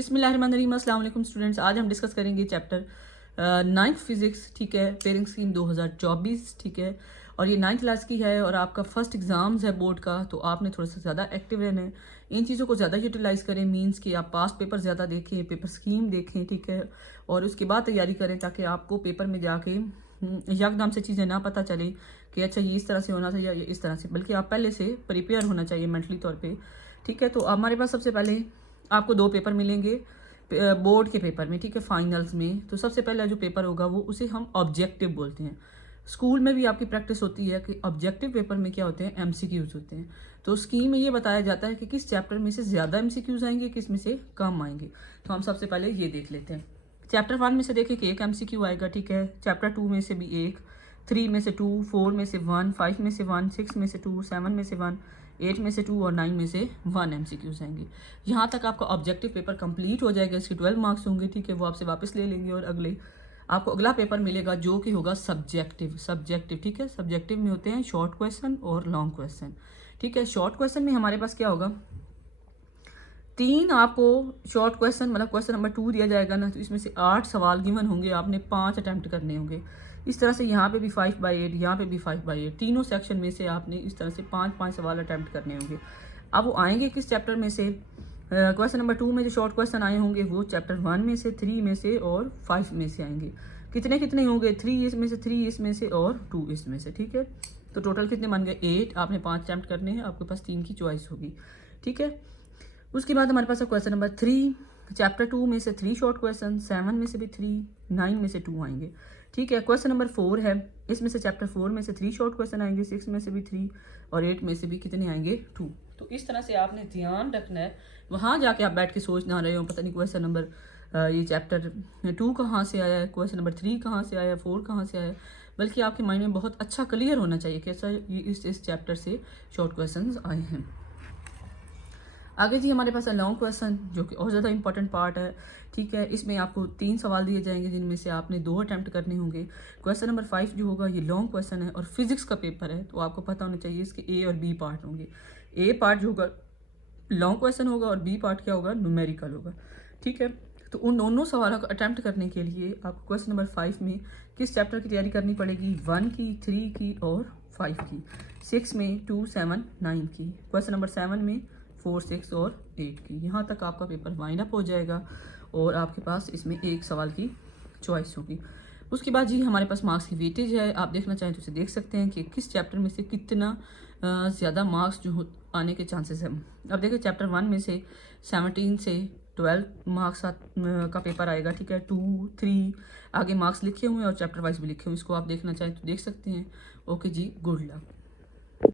बिस्मिल्लाहिर्रहमानिर्रहीम। अस्सलाम वालेकुम स्टूडेंट्स। आज हम डिस्कस करेंगे चैप्टर 9th फिजिक्स, ठीक है, पेयरिंग स्कीम 2024, ठीक है। और ये 9th क्लास की है और आपका फर्स्ट एग्जाम्स है बोर्ड का, तो आपने थोड़ा सा ज़्यादा एक्टिव रहना है, इन चीज़ों को ज़्यादा यूटिलाइज़ करें। मींस कि आप पास्ट पेपर ज़्यादा देखें, पेपर स्कीम देखें, ठीक है, और उसके बाद तैयारी करें ताकि आपको पेपर में जाके यकदम से चीज़ें ना पता चले कि अच्छा ये इस तरह से होना चाहिए या ये इस तरह से, बल्कि आप पहले से प्रिपेयर होना चाहिए मेंटली तौर पे, ठीक है। तो हमारे पास सबसे पहले आपको 2 पेपर मिलेंगे बोर्ड के पेपर में, ठीक है, फाइनल्स में। तो सबसे पहला जो पेपर होगा वो उसे हम ऑब्जेक्टिव बोलते हैं। स्कूल में भी आपकी प्रैक्टिस होती है कि ऑब्जेक्टिव पेपर में क्या होते हैं, एमसीक्यूज होते हैं। तो स्कीम में ये बताया जाता है कि किस चैप्टर में से ज़्यादा एमसीक्यूज आएंगे, किस में से कम आएंगे। तो हम सबसे पहले ये देख लेते हैं। चैप्टर 1 में से देखिए कि 1 एमसीक्यू आएगा, ठीक है। चैप्टर 2 में से भी 1, 3 में से 2, 4 में से 1, 5 में से 1, 6 में से 2, 7 में से 1, 8 में से 2 और 9 में से 1 एमसीक्यूज आएंगे। यहाँ तक आपका ऑब्जेक्टिव पेपर कंप्लीट हो जाएगा। इसके 12 मार्क्स होंगे, ठीक है, वो आपसे वापस ले लेंगे और आपको अगला पेपर मिलेगा जो कि होगा सब्जेक्टिव, ठीक है। सब्जेक्टिव में होते हैं शॉर्ट क्वेश्चन और लॉन्ग क्वेश्चन, ठीक है। शॉर्ट क्वेश्चन में हमारे पास क्या होगा, 3 आपको शॉर्ट क्वेश्चन मतलब क्वेश्चन नंबर 2 दिया जाएगा ना, तो इसमें से 8 सवाल गिवन होंगे, आपने 5 अटैम्प्ट करने होंगे। इस तरह से यहाँ पे भी 5/8, यहाँ पे भी 5/8, तीनों सेक्शन में से आपने इस तरह से 5-5 सवाल अटैम्प्ट करने होंगे। अब वो आएंगे किस चैप्टर में से, क्वेश्चन नंबर 2 में जो शॉर्ट क्वेश्चन आए होंगे वो चैप्टर 1 में से, 3 में से और 5 में से आएंगे। कितने कितने होंगे, 3 इसमें से, 3 इसमें से और 2 इसमें से, ठीक है। तो टोटल कितने बन गए, 8। आपने 5 अटैम्प्ट करने हैं, आपके पास 3 की चॉइस होगी, ठीक है। उसके बाद हमारे पास है क्वेश्चन नंबर 3। चैप्टर 2 में से 3 शॉर्ट क्वेश्चन, 7 में से भी 3, 9 में से 2 आएंगे, ठीक है। क्वेश्चन नंबर 4 है, इसमें से चैप्टर 4 में से 3 शॉर्ट क्वेश्चन आएंगे, 6 में से भी 3 और 8 में से भी कितने आएंगे, 2। तो इस तरह से आपने ध्यान रखना है, वहाँ जाके आप बैठ के सोच ना रहे हो पता नहीं क्वेश्चन नंबर ये चैप्टर 2 कहाँ से आया है, क्वेश्चन नंबर 3 कहाँ से आया है, 4 कहाँ से आया है, बल्कि आपके माइंड में बहुत अच्छा क्लियर होना चाहिए कि अच्छा ये इस चैप्टर से शॉर्ट क्वेश्चन आए हैं। आगे जी हमारे पास है लॉन्ग क्वेश्चन, जो कि और ज़्यादा इंपॉर्टेंट पार्ट है, ठीक है। इसमें आपको 3 सवाल दिए जाएंगे जिनमें से आपने 2 अटैम्प्ट करने होंगे। क्वेश्चन नंबर 5 जो होगा ये लॉन्ग क्वेश्चन है और फिजिक्स का पेपर है, तो आपको पता होना चाहिए इसके ए और बी पार्ट होंगे। ए पार्ट जो होगा लॉन्ग क्वेश्चन होगा और बी पार्ट क्या होगा, न्यूमेरिकल होगा, ठीक है। तो उन दोनों सवालों को अटैम्प्ट करने के लिए आपको क्वेश्चन नंबर 5 में किस चैप्टर की तैयारी करनी पड़ेगी, 1 की, 3 की और 5 की, 6 में 2, 7, 9 की, क्वेश्चन नंबर 7 में 4, 6 और 8 की। यहाँ तक आपका पेपर वाइंड अप हो जाएगा और आपके पास इसमें एक सवाल की चॉइस होगी। उसके बाद जी हमारे पास मार्क्स की वेटेज है, आप देखना चाहें तो उसे देख सकते हैं कि किस चैप्टर में से कितना ज़्यादा मार्क्स जो आने के चांसेस हैं। अब देखिए चैप्टर 1 में से 17 से 12 मार्क्स का पेपर आएगा, ठीक है। 2, 3 आगे मार्क्स लिखे हुए हैं और चैप्टर वाइज भी लिखे हुए हैं, इसको आप देखना चाहें तो देख सकते हैं। ओके जी, गुड लक।